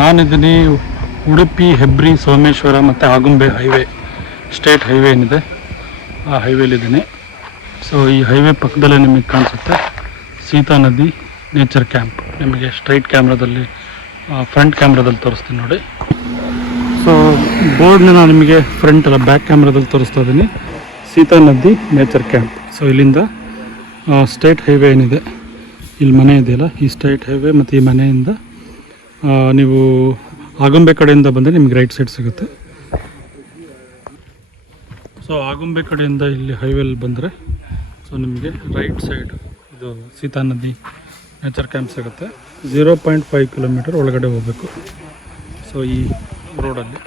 ನಾನಿದ್ದೀನಿ ಉಡುಪಿ, ಹೆಬ್ರಿ, ಸೋಮೇಶ್ವರ ಮತ್ತು Agumbe highway, state highway ಏನಿದೆ ಆ ಹೈವೇಲಿದ್ದೀನಿ. ಸೊ ಈ ಹೈವೇ ಪಕ್ಕದಲ್ಲೇ ನಿಮಗೆ ಕಾಣಿಸುತ್ತೆ ಸೀತಾ ನದಿ ನೇಚರ್ ಕ್ಯಾಂಪ್. ನಿಮಗೆ ಸ್ಟ್ರೈಟ್ ಕ್ಯಾಮ್ರಾದಲ್ಲಿ, ಫ್ರಂಟ್ ಕ್ಯಾಮ್ರಾದಲ್ಲಿ ತೋರಿಸ್ತೀನಿ ನೋಡಿ. ಸೊ ಬೋರ್ಡ್ನ ನಾನು ನಿಮಗೆ ಫ್ರಂಟ್ ಅಲ್ಲ ಬ್ಯಾಕ್ ಕ್ಯಾಮ್ರಾದಲ್ಲಿ ತೋರಿಸ್ತಾ ಇದ್ದೀನಿ, ಸೀತಾ ನದಿ ನೇಚರ್ ಕ್ಯಾಂಪ್. ಸೊ ಇಲ್ಲಿಂದ ಸ್ಟೇಟ್ ಹೈವೇ ಏನಿದೆ, ಇಲ್ಲಿ ಮನೆ ಇದೆಯಲ್ಲ, ಈ ಸ್ಟೇಟ್ ಹೈವೇ ಮತ್ತು ಈ ಮನೆಯಿಂದ ನೀವು ಆಗುಂಬೆ ಕಡೆಯಿಂದ ಬಂದರೆ ನಿಮಗೆ ರೈಟ್ ಸೈಡ್ ಸಿಗುತ್ತೆ. ಸೊ ಆಗುಂಬೆ ಕಡೆಯಿಂದ ಇಲ್ಲಿ ಹೈವೇಲಿ ಬಂದರೆ ಸೊ ನಿಮಗೆ ರೈಟ್ ಸೈಡ್ ಇದು ಸೀತಾ ನದಿ ನೇಚರ್ ಕ್ಯಾಂಪ್ ಸಿಗುತ್ತೆ. 0.5 ಕಿಲೋಮೀಟರ್ ಒಳಗಡೆ ಹೋಗಬೇಕು. ಸೊ ಈ ರೋಡಲ್ಲಿ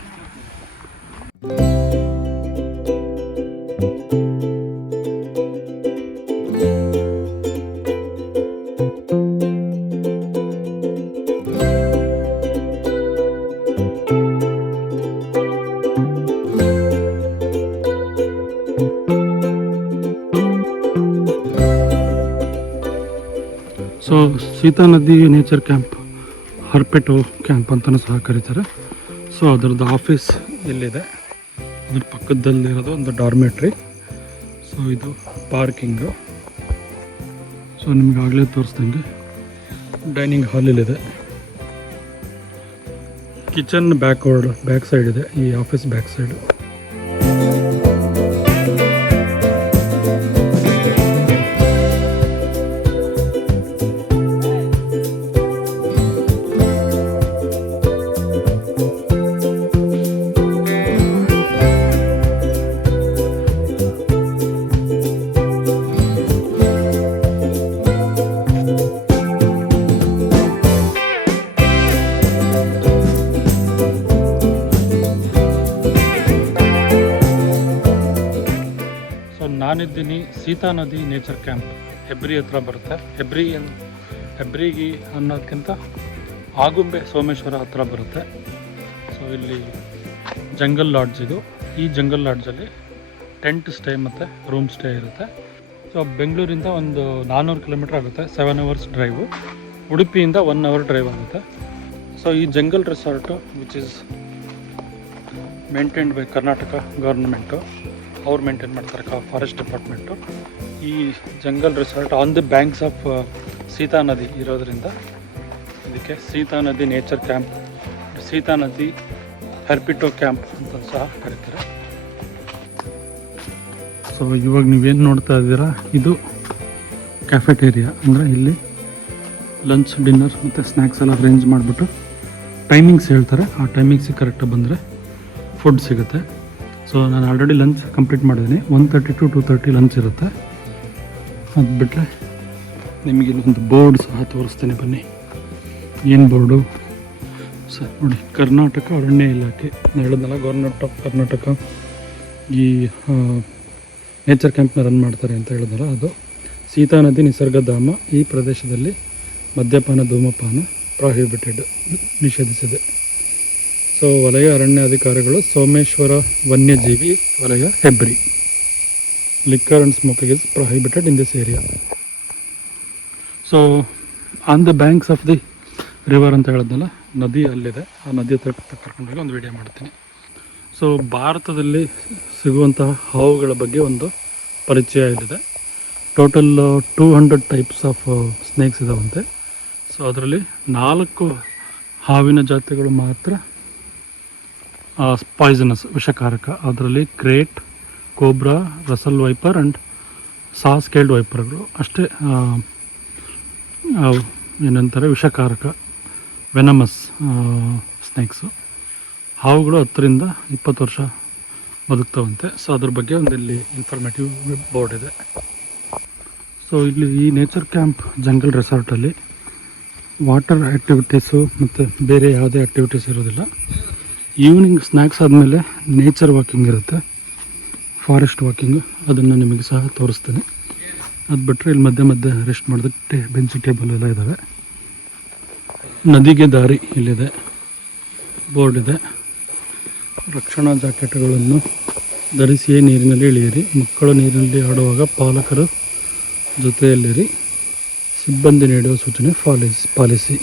ಸೊ ಸೀತಾ ನದಿ ನೇಚರ್ ಕ್ಯಾಂಪ್ ಹರ್ಪೆಟೋ ಕ್ಯಾಂಪ್ ಅಂತಲೂ ಸಹ ಕರೀತಾರೆ. ಸೊ ಅದರದ್ದು ಆಫೀಸ್ ಇಲ್ಲಿದೆ, ಅದ್ರ ಪಕ್ಕದಲ್ಲಿರೋದು ಒಂದು ಡಾರ್ಮೆಟ್ರಿ. ಸೊ ಇದು ಪಾರ್ಕಿಂಗು. ಸೊ ನಿಮಗಾಗಲೇ ತೋರಿಸ್ದಂಗೆ ಡೈನಿಂಗ್ ಹಾಲ್ ಇಲ್ಲಿದೆ. ಕಿಚನ್ ಬ್ಯಾಕ್ ಸೈಡ್ ಇದೆ, ಈ ಆಫೀಸ್ ಬ್ಯಾಕ್ ಸೈಡು. ನಾನಿದ್ದೀನಿ ಸೀತಾ ನದಿ ನೇಚರ್ ಕ್ಯಾಂಪ್, ಹೆಬ್ರಿ ಹತ್ರ ಬರುತ್ತೆ. ಹೆಬ್ರಿಗೆ ಅನ್ನೋದಕ್ಕಿಂತ ಆಗುಂಬೆ ಸೋಮೇಶ್ವರ ಹತ್ರ ಬರುತ್ತೆ. ಸೊ ಇಲ್ಲಿ ಜಂಗಲ್ ಲಾಡ್ಜ್ ಇದು. ಈ ಜಂಗಲ್ ಲಾಡ್ಜಲ್ಲಿ ಟೆಂಟ್ ಸ್ಟೇ ಮತ್ತು ರೂಮ್ ಸ್ಟೇ ಇರುತ್ತೆ. ಸೊ ಬೆಂಗಳೂರಿಂದ ಒಂದು 400 ಕಿಲೋಮೀಟ್ರ್ ಆಗುತ್ತೆ, 7 ಅವರ್ಸ್ ಡ್ರೈವು. ಉಡುಪಿಯಿಂದ 1 ಅವರ್ ಡ್ರೈವ್ ಆಗುತ್ತೆ. ಸೊ ಈ jungle resort which is maintained by Karnataka government, ಅವ್ರು ಮೇಂಟೈನ್ ಮಾಡ್ತಾರೆ, ಫಾರೆಸ್ಟ್ ಡಿಪಾರ್ಟ್ಮೆಂಟು. ಈ jungle resort on the banks of Sita ನದಿ ಇರೋದರಿಂದ ಇದಕ್ಕೆ ಸೀತಾ ನದಿ ನೇಚರ್ ಕ್ಯಾಂಪ್, ಸೀತಾ ನದಿ ಹರ್ಪಿಟೋ ಕ್ಯಾಂಪ್ ಅಂತ ಸಹ ಕರೀತಾರೆ. ಸೊ ಇವಾಗ ನೀವೇನು ನೋಡ್ತಾ ಇದ್ದೀರಾ, ಇದು ಕ್ಯಾಫೆಟೇರಿಯಾ. ಅಂದರೆ ಇಲ್ಲಿ ಲಂಚ್, ಡಿನ್ನರ್ ಮತ್ತು ಸ್ನ್ಯಾಕ್ಸ್ ಎಲ್ಲ ಅರೇಂಜ್ ಮಾಡಿಬಿಟ್ಟು ಟೈಮಿಂಗ್ಸ್ ಹೇಳ್ತಾರೆ. ಆ ಟೈಮಿಂಗ್ಸಿಗೆ ಕರೆಕ್ಟಾಗಿ ಬಂದರೆ ಫುಡ್ ಸಿಗುತ್ತೆ. ಸೊ ನಾನು ಆಲ್ರೆಡಿ ಲಂಚ್ ಕಂಪ್ಲೀಟ್ ಮಾಡಿದ್ದೀನಿ. 1:30 to 2:30 ಲಂಚ್ ಇರುತ್ತೆ. ಅದು ಬಿಟ್ಟರೆ ನಿಮಗೆ ಇಲ್ಲೊಂದು ಬೋರ್ಡ್ ಸಹ ತೋರಿಸ್ತೀನಿ, ಬನ್ನಿ. ಏನು ಬೋರ್ಡು ಸರ್ ನೋಡಿ, ಕರ್ನಾಟಕ ಅರಣ್ಯ ಇಲಾಖೆ ಹೇಳಿದ್ನಲ್ಲ, ಗೌರ್ಮೆಂಟ್ ಆಫ್ ಕರ್ನಾಟಕ ಈ ನೇಚರ್ ಕ್ಯಾಂಪ್ನ ರನ್ ಮಾಡ್ತಾರೆ ಅಂತ ಹೇಳಿದ್ನಲ್ಲ, ಅದು ಸೀತಾ ನದಿ ನಿಸರ್ಗಧಾಮ. ಈ ಪ್ರದೇಶದಲ್ಲಿ ಮದ್ಯಪಾನ, ಧೂಮಪಾನ ಪ್ರಾಹಿಬಿಟೆಡ್, ನಿಷೇಧಿಸಿದೆ. ಸೊ ವಲಯ ಅರಣ್ಯಾಧಿಕಾರಿಗಳು, ಸೋಮೇಶ್ವರ ವನ್ಯಜೀವಿ ವಲಯ, Hebri. Liquor and smoking is prohibited in this area. So on the banks of the river ಅಂತ ಹೇಳಿದ್ನಲ್ಲ, ನದಿ ಅಲ್ಲಿದೆ. ಆ ನದಿ ಹತ್ರ ಕರ್ಕೊಂಡೋಗಿ ಒಂದು ವಿಡಿಯೋ ಮಾಡ್ತೀನಿ. ಸೊ ಭಾರತದಲ್ಲಿ ಸಿಗುವಂತಹ ಹಾವುಗಳ ಬಗ್ಗೆ ಒಂದು ಪರಿಚಯ ಇಲ್ಲಿದೆ. ಟೋಟಲ್ 200 ಟೈಪ್ಸ್ ಆಫ್ ಸ್ನೇಕ್ಸ್ ಇದಾವಂತೆ. ಸೊ ಅದರಲ್ಲಿ 4 ಹಾವಿನ ಜಾತಿಗಳು ಮಾತ್ರ ಪಾಯ್ಸನಸ್, ವಿಷಕಾರಕ. ಅದರಲ್ಲಿ krait, cobra, Russell viper and saw scaled ವೈಪರ್ಗಳು ಅಷ್ಟೇ ಏನಂತಾರೆ ವಿಷಕಾರಕ, ವೆನಮಸ್ ಸ್ನೇಕ್ಸು. ಹಾವುಗಳು 10 ರಿಂದ 20 ವರ್ಷ ಬದುಕ್ತವಂತೆ. ಸೊ ಅದ್ರ ಬಗ್ಗೆ ಒಂದು ಇಲ್ಲಿ ಇನ್ಫಾರ್ಮೇಟಿವ್ ಬೋರ್ಡ್ ಇದೆ. ಸೊ ಇಲ್ಲಿ ಈ ನೇಚರ್ ಕ್ಯಾಂಪ್ ಜಂಗಲ್ ರೆಸಾರ್ಟಲ್ಲಿ ವಾಟರ್ ಆ್ಯಕ್ಟಿವಿಟೀಸು ಮತ್ತು ಬೇರೆ ಯಾವುದೇ ಆ್ಯಕ್ಟಿವಿಟೀಸ್ ಇರೋದಿಲ್ಲ. ಈವ್ನಿಂಗ್ ಸ್ನ್ಯಾಕ್ಸ್ ಆದಮೇಲೆ ನೇಚರ್ ವಾಕಿಂಗ್ ಇರುತ್ತೆ, ಫಾರೆಸ್ಟ್ ವಾಕಿಂಗು. ಅದನ್ನು ನಿಮಗೆ ಸಹ ತೋರಿಸ್ತೀನಿ. ಅದು ಬಿಟ್ಟರೆ ಇಲ್ಲಿ ಮಧ್ಯೆ ರೆಸ್ಟ್ ಮಾಡೋದಕ್ಕೆ ಬೆಂಚು, ಟೇಬಲ್ ಎಲ್ಲ ಇದ್ದಾವೆ. ನದಿಗೆ ದಾರಿ ಇಲ್ಲಿದೆ, ಬೋರ್ಡ್ ಇದೆ. ರಕ್ಷಣಾ ಜಾಕೆಟ್ಗಳನ್ನು ಧರಿಸಿಯೇ ನೀರಿನಲ್ಲಿ ಇಳಿಯಿರಿ. ಮಕ್ಕಳು ನೀರಿನಲ್ಲಿ ಆಡುವಾಗ ಪಾಲಕರು ಜೊತೆಯಲ್ಲಿರಿ. ಸಿಬ್ಬಂದಿ ನೀಡುವ ಸೂಚನೆ ಪಾಲಿಸಿ.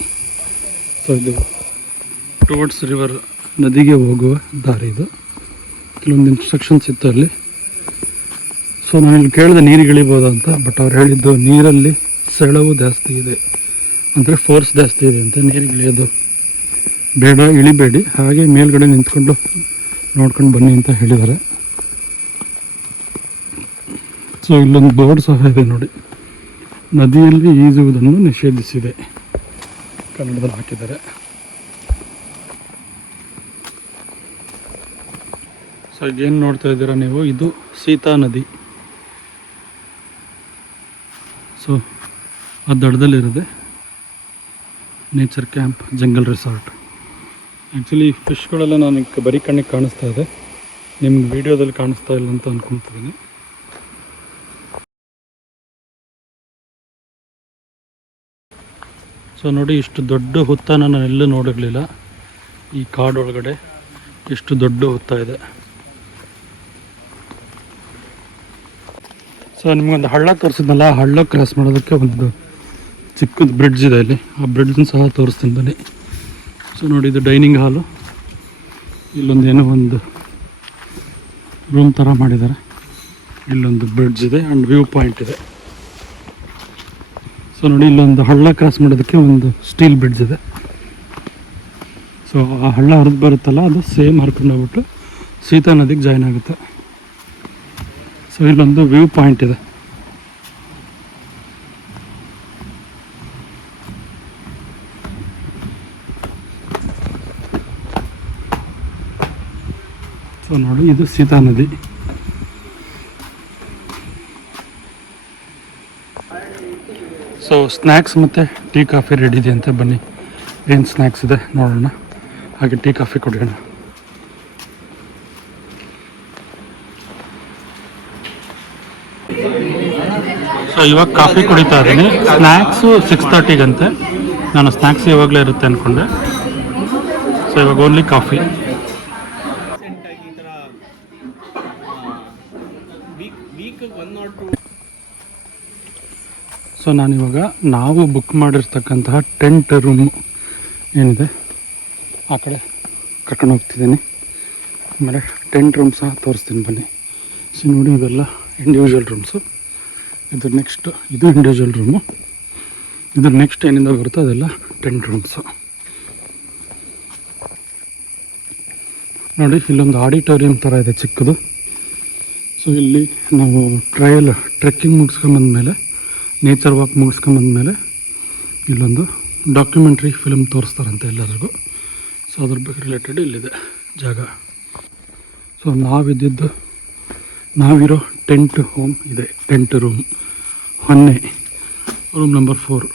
ಸೊ ಇದು ಟುವರ್ಡ್ಸ್ ರಿವರ್ ನದಿಗೆ ಹೋಗುವ ದಾರಿ ಇದು. ಕೆಲವೊಂದು ಇನ್ಸ್ಟ್ರಕ್ಷನ್ಸ್ ಇತ್ತು ಅಲ್ಲಿ. ಸೊ ನಾನು ಇಲ್ಲಿ ಕೇಳಿದೆ ನೀರಿಗೆ ಇಳಿಬೋದು ಅಂತ, ಬಟ್ ಅವ್ರು ಹೇಳಿದ್ದು ನೀರಲ್ಲಿ ಸೆಳವು ಜಾಸ್ತಿ ಇದೆ, ಅಂದರೆ ಫೋರ್ಸ್ ಜಾಸ್ತಿ ಇದೆ ಅಂತ, ನೀರಿಗೆ ಇಳಿಯೋದು ಬೇಡ, ಇಳಿಬೇಡಿ, ಹಾಗೆ ಮೇಲ್ಗಡೆ ನಿಂತ್ಕೊಂಡು ನೋಡ್ಕೊಂಡು ಬನ್ನಿ ಅಂತ ಹೇಳಿದ್ದಾರೆ. ಸೊ ಇಲ್ಲೊಂದು ಬೋರ್ಡ್ ಸಹ ಇದೆ ನೋಡಿ, ನದಿಯಲ್ಲಿ ಈಜುವುದನ್ನು ನಿಷೇಧಿಸಿದೆ, ಕನ್ನಡದಲ್ಲಿ ಹಾಕಿದ್ದಾರೆ. ಸೊ ಈಗೇನು ನೋಡ್ತಾ ಇದ್ದೀರಾ ನೀವು, ಇದು ಸೀತಾ ನದಿ. ಸೊ ಆ ದಡದಲ್ಲಿರೋದೆ nature camp jungle resort. Actually ಫಿಶ್ಗಳೆಲ್ಲ ನನಗೆ ಬರೀ ಕಣ್ಣಿಗೆ ಕಾಣಿಸ್ತಾ ಇದೆ, ನಿಮ್ಗೆ ವಿಡಿಯೋದಲ್ಲಿ ಕಾಣಿಸ್ತಾ ಇಲ್ಲ ಅಂತ ಅಂದ್ಕೊತಿದ್ದೀನಿ. ಸೊ ನೋಡಿ, ಇಷ್ಟು ದೊಡ್ಡ ಹುತ್ತನ ನಾನು ಎಲ್ಲೂ ನೋಡಿರಲಿಲ್ಲ. ಈ ಕಾಡೊಳಗಡೆ ಇಷ್ಟು ದೊಡ್ಡ ಹುತ್ತ ಇದೆ. ಸೊ ನಿಮಗೊಂದು ಹಳ್ಳ ತೋರಿಸಿದ್ನಲ್ಲ, ಆ ಹಳ್ಳ ಕ್ರಾಸ್ ಮಾಡೋದಕ್ಕೆ ಒಂದು ಚಿಕ್ಕದು ಬ್ರಿಡ್ಜ್ ಇದೆ ಇಲ್ಲಿ, ಆ ಬ್ರಿಡ್ಜನ್ನು ಸಹ ತೋರಿಸ್ತೀನಿ ಬನ್ನಿ. ಸೊ ನೋಡಿ, ಇದು ಡೈನಿಂಗ್ ಹಾಲು. ಇಲ್ಲೊಂದು ಏನೋ ಒಂದು ರೂಮ್ ಥರ ಮಾಡಿದ್ದಾರೆ. ಇಲ್ಲೊಂದು ಬ್ರಿಡ್ಜ್ ಇದೆ ಆ್ಯಂಡ್ ವ್ಯೂ ಪಾಯಿಂಟ್ ಇದೆ. ಸೊ ನೋಡಿ, ಇಲ್ಲೊಂದು ಹಳ್ಳ ಕ್ರಾಸ್ ಮಾಡೋದಕ್ಕೆ ಒಂದು ಸ್ಟೀಲ್ ಬ್ರಿಡ್ಜ್ ಇದೆ. ಸೊ ಆ ಹಳ್ಳ ಹರಿದು ಬರುತ್ತಲ್ಲ, ಅದು ಸೇಮ್ ಹರ್ಕೊಂಡು ಹೋಗ್ಬಿಟ್ಟು ಸೀತಾ ನದಿಗೆ ಜಾಯ್ನ್ ಆಗುತ್ತೆ. ಸೊ ಇಲ್ಲೊಂದು ವ್ಯೂ ಪಾಯಿಂಟ್ ಇದೆ. ಸೊ ನೋಡಿ, ಇದು ಸೀತಾ ನದಿ. ಸೊ ಸ್ನ್ಯಾಕ್ಸ್ ಮತ್ತು ಟೀ ಕಾಫಿ ರೆಡಿ ಇದೆ ಅಂತ, ಬನ್ನಿ ಏನು ಸ್ನ್ಯಾಕ್ಸ್ ಇದೆ ನೋಡೋಣ, ಹಾಗೆ ಟೀ ಕಾಫಿ ಕುಡಿಯೋಣ. ಸೊ ಇವಾಗ ಕಾಫಿ ಕುಡಿತಾ ಇದ್ದೀನಿ. ಸ್ನ್ಯಾಕ್ಸು 6:30ಗಂತೆ, ನಾನು ಸ್ನ್ಯಾಕ್ಸ್ ಇವಾಗಲೇ ಇರುತ್ತೆ ಅಂದ್ಕೊಂಡೆ. ಸೊ ಇವಾಗ ಓನ್ಲಿ ಕಾಫಿ. ಸೊ ನಾನಿವಾಗ ನಾವು ಬುಕ್ ಮಾಡಿರ್ತಕ್ಕಂತಹ ಟೆಂಟ್ ರೂಮ್ ಏನಿದೆ ಆ ಕಡೆ ಕರ್ಕೊಂಡು ಹೋಗ್ತಿದ್ದೀನಿ. ಆಮೇಲೆ ಟೆಂಟ್ ರೂಮ್ ಸಹ ತೋರಿಸ್ತೀನಿ ಬನ್ನಿ. ಸೊ ನೋಡಿ, ಇವೆಲ್ಲ ಇಂಡಿವಿಜುವಲ್ ರೂಮ್ಸು. ಇದು ನೆಕ್ಸ್ಟ್, ಇದು ಇಂಡಿವಿಜುವಲ್ ರೂಮು. ಇದು ನೆಕ್ಸ್ಟ್ ಏನಿಂದ ಬರುತ್ತೋ ಅದೆಲ್ಲ ಟೆಂಟ್ ರೂಮ್ಸು. ನೋಡಿ, ಇಲ್ಲೊಂದು ಆಡಿಟೋರಿಯಂ ಥರ ಇದೆ ಚಿಕ್ಕದು. ಸೊ ಇಲ್ಲಿ ನಾವು ಟ್ರೆಕ್ಕಿಂಗ್ ಮುಗಿಸ್ಕೊಂಬಂದ್ಮೇಲೆ, ನೇಚರ್ ವಾಕ್ ಮುಗಿಸ್ಕೊಂಬಂದ್ಮೇಲೆ ಇಲ್ಲೊಂದು ಡಾಕ್ಯುಮೆಂಟ್ರಿ ಫಿಲ್ಮ್ ತೋರಿಸ್ತಾರಂತೆ ಎಲ್ಲರಿಗೂ. ಸೊ ಅದ್ರ ಬಗ್ಗೆ ರಿಲೇಟೆಡ್ ಇಲ್ಲಿದೆ ಜಾಗ. ಸೊ ನಾವಿರೋ ಟೆಂಟ್ ಹೋಮ್ ಇದೆ, ಟೆಂಟ್ ರೂಮ್ ಹೊನ್ನೆ, room number 4.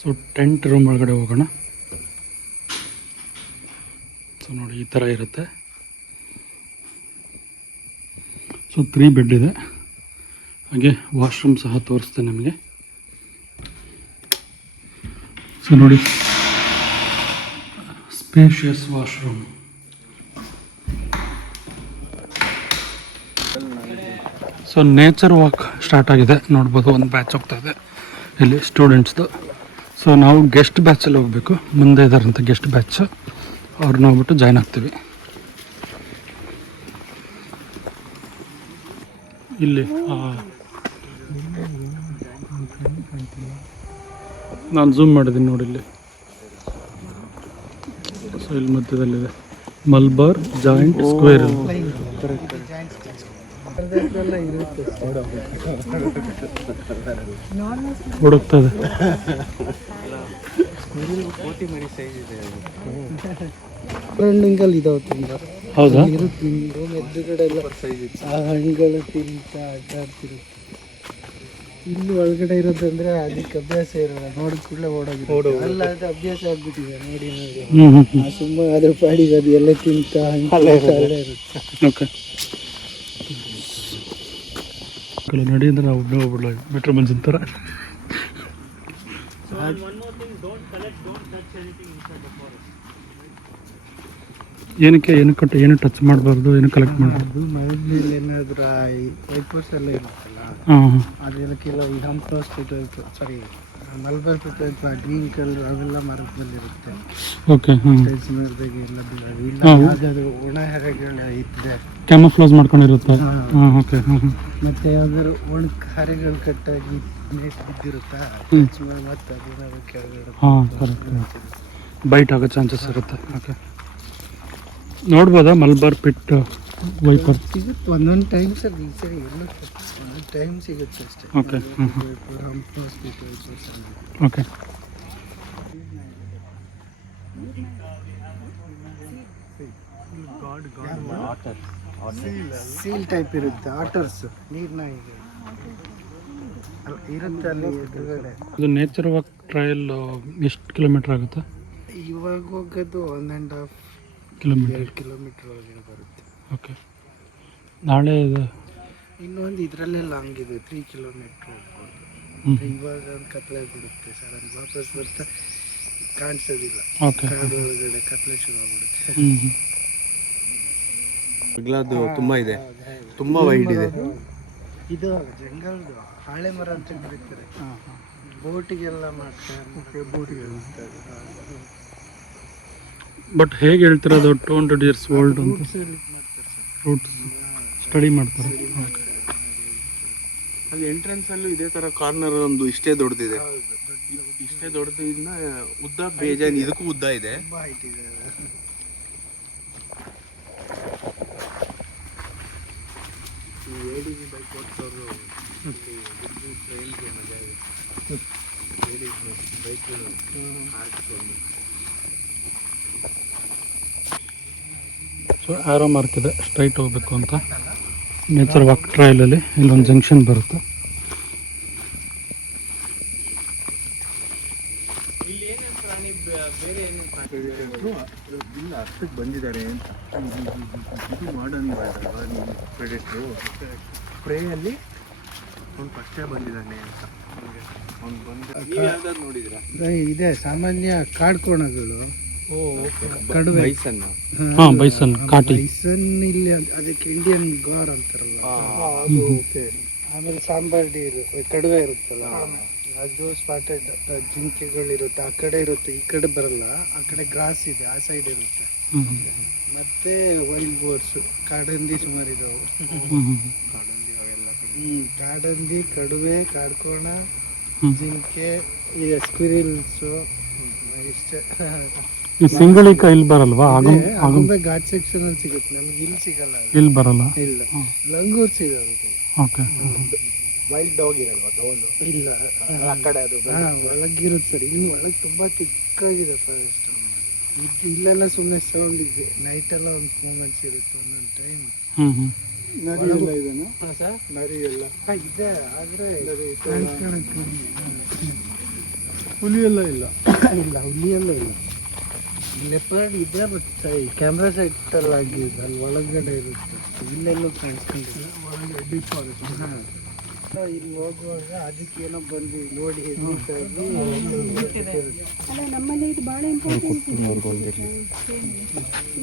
So tent room ಒಳಗಡೆ ಹೋಗೋಣ. ಸೊ ನೋಡಿ, ಈ ಥರ ಇರುತ್ತೆ. ಸೊ 3 ಬೆಡ್ ಇದೆ, ಹಾಗೆ ವಾಶ್ರೂಮ್ ಸಹ ತೋರಿಸ್ತೇನೆ ನಿಮಗೆ. ಸೊ ನೋಡಿ, spacious washroom. So nature walk start ಆಗಿದೆ, ನೋಡ್ಬೋದು. ಒಂದು ಬ್ಯಾಚ್ ಹೋಗ್ತಾ ಇದೆ ಇಲ್ಲಿ ಸ್ಟೂಡೆಂಟ್ಸ್ದು. ಸೊ ನಾವು ಗೆಸ್ಟ್ ಬ್ಯಾಚಲ್ಲಿ ಹೋಗಬೇಕು, ಮುಂದೆ ಇದ್ದಾರಂತೆ ಗೆಸ್ಟ್ ಬ್ಯಾಚ್, ಅವ್ರನ್ನ ಹೋಗ್ಬಿಟ್ಟು ಜಾಯ್ನ್ ಆಗ್ತೀವಿ. ಇಲ್ಲಿ ನಾನು ಝೂಮ್ ಮಾಡಿದ್ದೀನಿ ನೋಡಿ ಇಲ್ಲಿ. ಸೊ ಇಲ್ಲಿ ಮಧ್ಯದಲ್ಲಿದೆ ಮಲ್ಬಾರ್ ಜಾಯಿಂಟ್ ಸ್ಕ್ವೇರ್. ಹುಡುಕ್ತದೆ. ಹೌದಾ? ಇಲ್ಲಿ ಒಳಗಡೆ ಇರೋದಂದ್ರೆ ಅದಕ್ಕೆ ಅಭ್ಯಾಸ ಇರೋಲ್ಲ, ನೋಡಿದ ಕೂಡಲೇ ಓಡೋದು. ಅಲ್ಲ, ಅದು ಅಭ್ಯಾಸ ಆಗ್ಬಿಟ್ಟಿದೆ ನೋಡಿ ಸುಮ್ಮನೆ ಅದ್ರ ಪಾಡಿಗೆ ಅದು ಎಲ್ಲ ತಿಂತ ಅಲ್ಲೇ ಇರುತ್ತೆ. ಓಕೆ, ನಡಿ ಅಂದ್ರೆ ನಾವು ಒಬ್ಬನೇ ಹೋಗ್ಬಿಡ್ಲ ಬಿಟ್ರೆ ಮನ್ಸಿನ ಥರ. ಏನಕ್ಕೆ ಏನು ಟಚ್ ಮಾಡಬಾರ್ದು, ಏನು ಕಲೆಕ್ಟ್ ಮಾಡಬಾರ್ದು. ಮನೇಲಿ ಏನಾದರೂ ವೈಪರ್ಸ್ ಎಲ್ಲ ಇರುತ್ತಲ್ಲ, ಅದೆಲ್ಲ ಕೆಲವು ಈ ಸಾರಿ ಮಲ್ಬಾರ್ ಪಿಟ್ ಅಥವಾ ಗ್ರೀನ್ ಕಲರ್ ಅವೆಲ್ಲ ಮರದ ಮೇಲೆ ಇರುತ್ತೆ. ಓಕೆ. ಹಾಂ ಟೈಲ್ಸ್ ಮೇಲ್ದಾಗ ಎಲ್ಲ ಬೀಳೋದು ಇಲ್ಲ. ಹಾಂ. ಯಾವುದಾದ್ರು ಒಣ ಹೆರೆಗಳು ಇದ್ದರೆ ಕ್ಯಾಮಫ್ಲೋಸ್ ಮಾಡ್ಕೊಂಡಿರುತ್ತೆ. ಹಾಂ. ಹಾಂ ಓಕೆ. ಹಾಂ ಮತ್ತು ಯಾವ್ದಾದ್ರು ಒಣಕ್ಕೆ ಹರೆಗಳು ಕಟ್ಟಾಗಿ ನೇಟ್ ಬಿದ್ದಿರುತ್ತಾ ಹ್ಞೂ. ಟಚ್ ಮಾಡಿ ಮತ್ತೆ ಅದೇನಾದ್ರು ಕೆಳಗಡೆ ಹಾಂ ಕರೆಕ್ಟ್. ಬೈಟ್ ಆಗೋ ಚಾನ್ಸಸ್ ಇರುತ್ತೆ. ಓಕೆ. ನೋಡ್ಬೋದಾ ಮಲ್ಬಾರ್ ಪಿಟ್ ವೈಪರ್? ಸಿಗುತ್ತೆ ಒಂದೊಂದು ಟೈಮ್ ಸರ್. ಈ ಸರಿ ಎಲ್ಲ ಒಂದೊಂದು ಟೈಮ್ ಸಿಗುತ್ತೆ ಅಷ್ಟೇ. ಓಕೆ. ಹ್ಞೂ ಹ್ಞೂ. ಓಕೆ. ಸೀಲ್ ಟೈಪ್ ಇರುತ್ತೆ. ಆಟರ್ಸ್ ನೀರ್ನಾಯಿಗೆ ಇರುತ್ತೆ ಅಲ್ಲಿ ಎದುರುಗಡೆ. ಇದು ನೇಚರ್ ವಾಕ್ ಟ್ರಯಲ್ ಎಷ್ಟು ಕಿಲೋಮೀಟ್ರ್ ಆಗುತ್ತೆ? ಇವಾಗ ಹೋಗೋದು 1.5 ಕಿಲೋಮೀಟರ್. 2 ಕಿಲೋಮೀಟ್ರ್ ಒಳಗಡೆ ಬರುತ್ತೆ. ಓಕೆ. ನಾಳೆ ಇದು ಇನ್ನೊಂದು ಇದರಲ್ಲೇ ಲಾಂಗ್ ಇದೆ 3 ಕಿಲೋಮೀಟ್ರ್ ಹೋಗ್ಬೋದು. ಇವಾಗ ಒಂದು ಕತ್ಲೆ ಬಿಡುತ್ತೆ ಸಡನ್ ವಾಪಸ್ ಬರ್ತಾ ಕಾಣಿಸೋದಿಲ್ಲ. ಓಕೆ. ಕಾಡು ಒಳಗಡೆ ಕತ್ಲೆ ಶುರು ಆಗ್ಬಿಡುತ್ತೆ. ಹ್ಞೂ ಹ್ಞೂ. ಅದು ತುಂಬಾ ಇದೆ, ತುಂಬಾ ವೈಡ್ ಇದೆ. ಇದು ಜಂಗಲ್ದು ಹಾಳೆ ಮರ ಅಂತ ಕರೀತಾರೆ. ಬೋಟಿಗೆಲ್ಲ ಮಾಡ್ತಾರೆ. ಬೋಟಿಗೆ ಬಟ್ ಹೇಗೆ ಹೇಳ್ತಿರೋದು 200 ಇಯರ್ಸ್ ಓಲ್ಡ್ ಅಂತ? ಮಾಡ್ತಾರೆ ಸರ್. ರೂಟ್ಸ್ ಸ್ಟಡಿ ಮಾಡ್ತಾರೆ. ಓಕೆ. ಅಲ್ಲಿ ಎಂಟ್ರೆನ್ಸ್ ಅಲ್ಲೂ ಇದೇ ತರ ಕಾರ್ನರ್ ಒಂದು ಇಷ್ಟೇ ದೊಡ್ಡದಿದೆ. ಇಷ್ಟೇ ದೊಡ್ಡದಿನ್ನ ಉದ್ದ ಬೇಜಾನ್, ಇದಕ್ಕೂ ಉದ್ದ ಇದೆ. ತುಂಬ ಹೈಟ್ ಇದೆ. ADB ಬೈಕ್ ಓಡಿಸೋರು ಟ್ರೈಲ್ಗೆ ಮಜಾ ಇದೆ. ಬೈಕ್ ಹಾರಿಸ್ಕೊಂಡು ಸೊ ಆರೋ ಮಾರ್ಕ್ ಇದೆ, ಸ್ಟ್ರೈಟ್ ಹೋಗಬೇಕು ಅಂತ. ನೇಚರ್ ವಾಕ್ ಟ್ರಯಲಲ್ಲಿ ಇಲ್ಲೊಂದು ಜಂಕ್ಷನ್ ಬರುತ್ತೆ. ಇಲ್ಲ ಅಷ್ಟಕ್ಕೆ ಬಂದಿದ್ದಾರೆ ಅಂತ. ಇದು ಮಾಡರ್ನ್ ಪ್ರೆಡೆಟ್ರು ಸ್ಪ್ರೇಯಲ್ಲಿ ಅವ್ನು ಫಸ್ಟೇ ಬಂದಿದ್ದಾನೆ ಅಂತ ಅವ್ನು ಬಂದು ಯಾವ್ದಾದ್ರು ನೋಡಿದ್ರಾ? ಇದೆ ಸಾಮಾನ್ಯ ಕಾಡ್ಕೋಣಗಳು. ಕಡುವೆ ಬೈಸನ್ನ ಹಾಂ ಬೈಸನ್ ಕಾಟಿ. ಬೈಸನ್ ಇಲ್ಲಿ ಅದಕ್ಕೆ ಇಂಡಿಯನ್ ಗಾರ್ ಅಂತಾರಲ್ಲ. ಆಮೇಲೆ ಸಾಂಬಾರ್ ಡೀರು ಕಡುವೆ ಇರುತ್ತಲ್ಲ, ಅದು ಸ್ಪಾಟೆಡ್ ಜಿಂಕೆಗಳಿರುತ್ತೆ. ಆ ಕಡೆ ಇರುತ್ತೆ, ಈ ಕಡೆ ಬರಲ್ಲ. ಆ ಕಡೆ ಗ್ರಾಸ್ ಇದೆ, ಆ ಸೈಡ್ ಇರುತ್ತೆ. ಮತ್ತೆ ವೈಲ್ಡ್ ಬೋರ್ಡ್ಸ್, ಕಾಡಂದಿ ಸುಮಾರು ಇದಾವೆ. ಕಾಡಂದಿ, ಕಡುವೆ, ಕಾಡ್ಕೋಣ, ಜಿಂಕೆ, ಈ ಸ್ಕ್ವಿರಿಲ್ಸು ಇಷ್ಟೇ. ಈ ಸಿಂಗಳಿಕ ಇಲ್ಲಿ ಬರಲ್ವಾ? ಆಗುಂಬೆ ಘಾಟ್ ಸೆಕ್ಷನ್ ಅಲ್ಲಿ ಸಿಗುತ್ತೆ, ನಮ್ಗೆ ಇಲ್ಲಿ ಸಿಗಲ್ಲ. ಇಲ್ಲಿ ಬರಲ್ಲ. ಇಲ್ಲ, ಲಂಗೂರ್ ಸಿಗೋದು. ಓಕೆ. ವೈಲ್ಡ್ ಡಾಗ್ ಇರಲ್ವಾ? ಗೌನು ಇಲ್ಲ, ಆ ಕಡೆ ಅದು ಒಳಗಿರುತ್ತೆ ಸರ್. ಇನ್ನು ಒಳಗೆ ತುಂಬ ಚಿಕ್ಕಾಗಿದೆ ಫಾರೆಸ್ಟ್. ಇಲ್ಲೆಲ್ಲ ಸುಮ್ಮನೆ ಸೌಂಡ್ ಇದೆ. ನೈಟೆಲ್ಲ ಒಂದು ಮೂಮೆಂಟ್ಸ್ ಇರುತ್ತೆ ಒಂದೊಂದು ಟೈಮ್. ನರಿ ಎಲ್ಲ ಇದೆನಾ? ಹಾಂ ಸರ್, ನರಿ ಎಲ್ಲ ಇದೆ. ಆದರೆ ಹುಲಿ ಎಲ್ಲ ಇಲ್ಲ. ಇಲ್ಲ, ಹುಲಿ ಎಲ್ಲ ಇಲ್ಲ. ಲೆಪರ್ಡ್ ಇದೆ, ಬಟ್ ಕ್ಯಾಮ್ರಾ ಸೈಟಲ್ಲಿ ಆಗಿದೆ. ಅಲ್ಲಿ ಒಳಗಡೆ ಇರುತ್ತೆ, ಇಲ್ಲೆಲ್ಲೂ ಕಾಣಿಸ್ಕೊಂಡಿಲ್ಲ. ಒಳಗೆ ಡೀಪ್ ಆಗುತ್ತೆ. ಹಾಂ, ಇಲ್ಲಿ ಹೋಗುವಾಗ ಅದಕ್ಕೇನೋ ಬಂದು ನೋಡಿ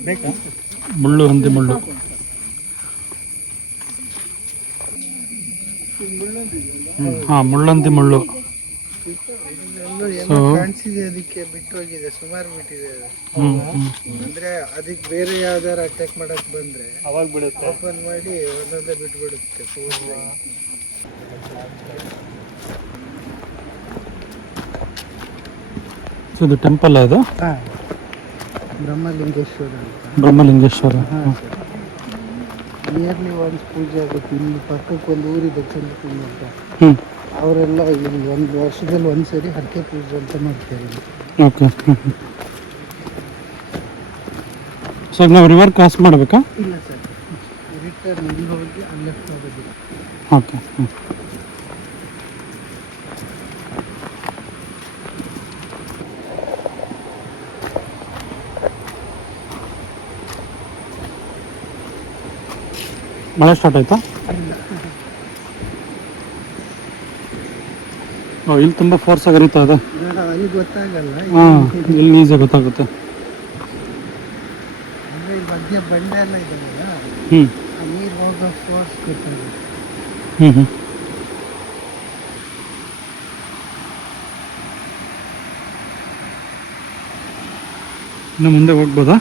ಬೇಕಾ ಮುಳ್ಳು, ಹಂದಿ ಮುಳ್ಳು. ಹಾಂ, ಮುಳ್ಳಂದಿ ಮುಳ್ಳು. ಏನೋ ಕಾಣಿಸಿದೆ, ಅದಕ್ಕೆ ಬಿಟ್ಟು ಹೋಗಿದೆ. ಸುಮಾರು ಬಿಟ್ಟಿದೆ. ಅಂದ್ರೆ ಅದಕ್ಕೆ ಬೇರೆ ಯಾವ್ದಾರು ಅಟ್ಯಾಕ್ ಮಾಡಕ್ ಬಂದ್ರೆ ಅವಾಗ ಬಿಡುತ್ತೆ. ಓಪನ್ ಮಾಡಿ ಒಂದೊಂದೇ ಬಿಟ್ಟು ಬಿಡುತ್ತೆ. ಸೊ ಇದು ಟೆಂಪಲ್ ಅದು? ಹಾಂ, ಬ್ರಹ್ಮಲಿಂಗೇಶ್ವರ ಅಂತ. ಬ್ರಹ್ಮಲಿಂಗೇಶ್ವರ. ಹಾಂ ಸರ್, ನಿಯರ್ಲಿ ಒನ್ಸ್ ಪೂಜೆ ಆಗುತ್ತೆ. ಇಲ್ಲಿ ಪಕ್ಕಕ್ಕೆ ಒಂದು ಊರಿದೆ ಚಂದ್ರಕುಂಡ ಅಂತ. ಅವರೆಲ್ಲ ಇಲ್ಲಿ ಒಂದು ವರ್ಷದಲ್ಲಿ ಒಂದ್ಸರಿ ಹರಕೆ ಪೂಜೆ ಅಂತ ಮಾಡ್ತಾರೆ. ಓಕೆ. ಸೊ ನಾವು ರಿವರ್ ಕ್ರಾಸ್ ಮಾಡಬೇಕಾ? ಇಲ್ಲ ಸರ್, ರಿಟರ್ನ್ ಇಲ್ಲಿ ಹೋಗಿ ಅಲ್ಲೇ ಹೋಗೋದಿಲ್ಲ. ಓಕೆ. ಮಳೆ ಸ್ಟಾರ್ಟ್ ಆಯ್ತಾ? ಇಲ್ಲಿ ತುಂಬ ಫೋರ್ಸ್ ಆಗಿರುತ್ತೆ ಅದು. ಅಲ್ಲಿ ಗೊತ್ತಾಗಲ್ಲ. ಹಾಂ, ಇಲ್ಲಿ ಈಸಿಯಾಗಿ ಗೊತ್ತಾಗುತ್ತೆ. ಅಂದರೆ ಈ ಮಧ್ಯ ಬಂಡೆ ಎಲ್ಲ ಇದೆಯಲ್ಲ, ಆ ನೀರು ಹೋಗೋ ಫೋರ್ಸ್ ಗೊತ್ತಾಗುತ್ತೆ. ಇನ್ನು ಮುಂದೆ ಹೋಗ್ಬೋದಾ?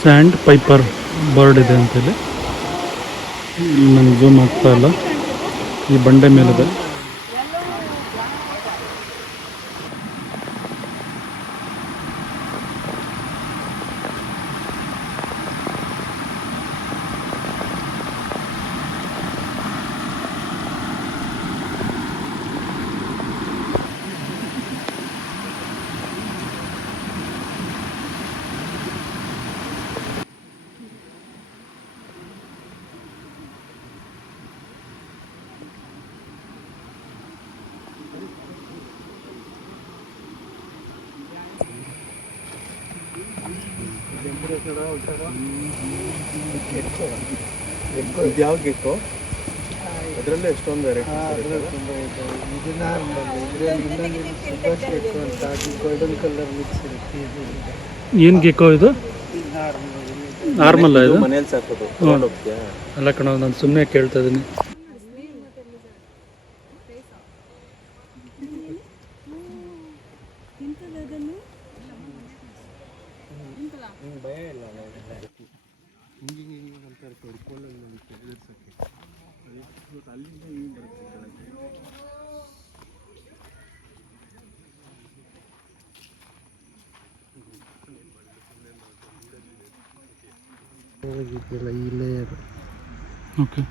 ಸ್ಯಾಂಡ್ ಪೈಪರ್ ಬರ್ಡ್ ಇದೆ ಅಂತೇಳಿ ನಂಗೆ ಝೂಮ್ ಆಗ್ತಾ ಇಲ್ಲ. ಈ ಬಂಡೆ ಮೇಲಿದೆ. ಯಾವ ಗೆಕ್ಕೋ ಅದರಲ್ಲೇ ಎಷ್ಟೊಂದು ವೆರೈಟಿ ಗೋಲ್ಡನ್ ಕಲರ್ ಮಿಕ್ಸ್ ಇರುತ್ತೆ. ಏನು ಗೆಕ್ಕೋ ಇದು? ನಾರ್ಮಲ್ ಇದು ಮನೇಲಿ ಸಾಕೋದು ತಗೊಂಡು ಹೋಗ್ತೀಯಾ? ಅಲ್ಲ ಕಣ, ನಾನು ಸುಮ್ಮನೆ ಕೇಳ್ತಾ ಇದ್ದೀನಿ. ಭಯ ಇಲ್ಲ ಅಲ್ಲಿಂದ ಹಿಂಗೆ ಬರುತ್ತೆ. ಈ ಲೇಯರ್ ಓಕೆ.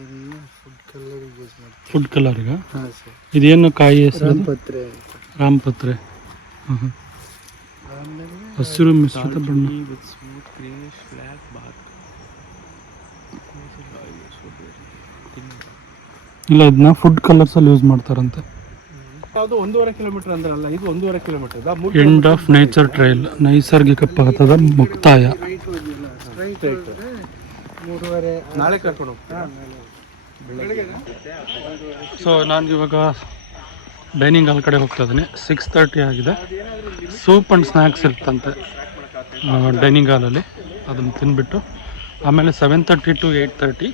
ಇದನ್ನು ಫುಡ್ ಕಲರಿಗೆ ಯೂಸ್ ಮಾಡ್ತೀವಿ. ಫುಡ್ ಕಲರ್ಗ? ಹಾಂ ಸರ್. ಇದೇನು ಕಾಯಿ ಹೆಸರು? ರಾಮಪತ್ರೆ. ರಾಮಪತ್ರೆ. ಹಾಂ ಹಾಂ. ಆಮೇಲೆ ಹಸಿರು ಮಿಶ್ರಿತ ಬಣ್ಣ. ಇಲ್ಲ, ಇದನ್ನ ಫುಡ್ ಕಲರ್ಸಲ್ಲಿ ಯೂಸ್ ಮಾಡ್ತಾರಂತೆ. ಯಾವುದು 1.5 ಕಿಲೋಮೀಟರ್ ಅಂದ್ರೆ ಅಲ್ಲ, ಇದು 1.5 kilometre. End of nature trail, ನೈಸರ್ಗಿಕ ಪಥದ ಮುಕ್ತಾಯ. ಮೂರುವರೆ ನಾಳೆ ಕರ್ಕೊಂಡು ಹೋಗ್ತೀರಾ? ಸೊ ನಾನು ಇವಾಗ ಡೈನಿಂಗ್ ಹಾಲ್ ಕಡೆ ಹೋಗ್ತಾ ಇದ್ದೀನಿ. 6:30 ಆಗಿದೆ. ಸೂಪ್ ಆ್ಯಂಡ್ ಸ್ನ್ಯಾಕ್ಸ್ ಇರ್ತಂತೆ ಡೈನಿಂಗ್ ಹಾಲಲ್ಲಿ, ಅದನ್ನು ತಿಂದ್ಬಿಟ್ಟು ಆಮೇಲೆ 7:30 to 8:30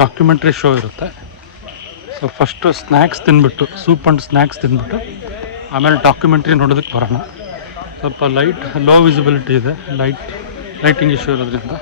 ಡಾಕ್ಯುಮೆಂಟ್ರಿ ಶೋ ಇರುತ್ತೆ. ಸೊ ಫಸ್ಟು ಸ್ನ್ಯಾಕ್ಸ್ ತಿಂದ್ಬಿಟ್ಟು, ಸೂಪ್ ಆ್ಯಂಡ್ ಸ್ನ್ಯಾಕ್ಸ್ ತಿಂದ್ಬಿಟ್ಟು ಆಮೇಲೆ ಡಾಕ್ಯುಮೆಂಟ್ರಿ ನೋಡೋದಕ್ಕೆ ಬರೋಣ. ಸ್ವಲ್ಪ ಲೋ ವಿಸಿಬಿಲಿಟಿ ಇದೆ, ಲೈಟಿಂಗ್ ಇಶ್ಯೂ ಇರೋದ್ರಿಂದ.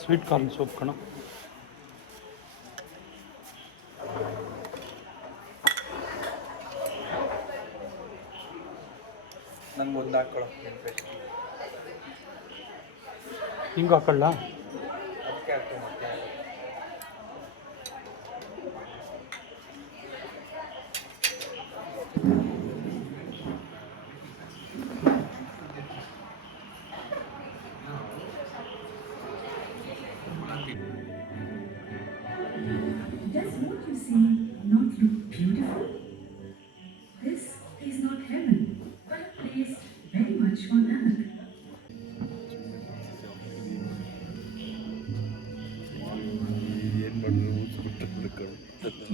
ಸ್ವೀಟ್ ಕಾರ್ನ್ ಸೂಪ್ ಕಣ. ನಂಗೆ ಒಂದು ಹಾಕೊಳ್ಳೋ ಹಿಂಗೆ ಹಾಕೊಳ್ಳ? ಅದಕ್ಕೆ ಹಾಕ್ತೀನಿ ಮತ್ತೆ. Does what you see not look beautiful? This is not heaven, but a place very much on earth.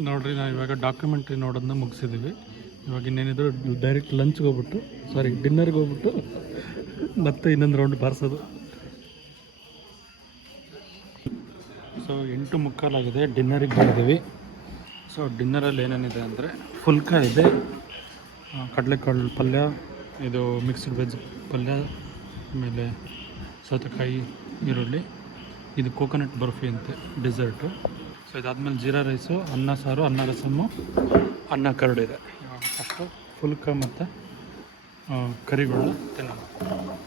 ನೋಡ್ರಿ, ನಾವು ಇವಾಗ ಡಾಕ್ಯುಮೆಂಟ್ರಿ ನೋಡೋದನ್ನ ಮುಗಿಸಿದ್ದೀವಿ. ಇವಾಗ ಇನ್ನೇನಿದ್ರು ಡೈರೆಕ್ಟ್ ಲಂಚ್ಗೆ ಹೋಗ್ಬಿಟ್ಟು, ಡಿನ್ನರ್ಗೆ ಹೋಗ್ಬಿಟ್ಟು ಮತ್ತೆ ಇನ್ನೊಂದು ರೌಂಡ್ ಬಾರಿಸೋದು. ಸೊ 8:45 ಆಗಿದೆ, ಡಿನ್ನರಿಗೆ ಬಂದಿದ್ದೀವಿ. ಸೊ ಡಿನ್ನರಲ್ಲಿ ಏನೇನಿದೆ ಅಂದರೆ ಫುಲ್ಕ ಇದೆ, ಕಡಲೆಕಾಳು ಪಲ್ಯ, ಇದು ಮಿಕ್ಸ್ಡ್ ವೆಜ್ ಪಲ್ಯ, ಆಮೇಲೆ ಸೌತೆಕಾಯಿ, ಈರುಳ್ಳಿ, ಇದು ಕೋಕೋನಟ್ ಬರ್ಫಿ ಅಂತೆ ಡೆಸರ್ಟು. ಸೊ ಇದಾದಮೇಲೆ ಜೀರಾ ರೈಸು, ಅನ್ನ ಸಾರು, ಅನ್ನ ರಸಮ್ಮು, ಅನ್ನ ಕರಡು ಇದೆ. ಅಷ್ಟು ಫುಲ್ಕ ಮತ್ತು ಕರಿಗಳು ತಿನ್ನೋದು.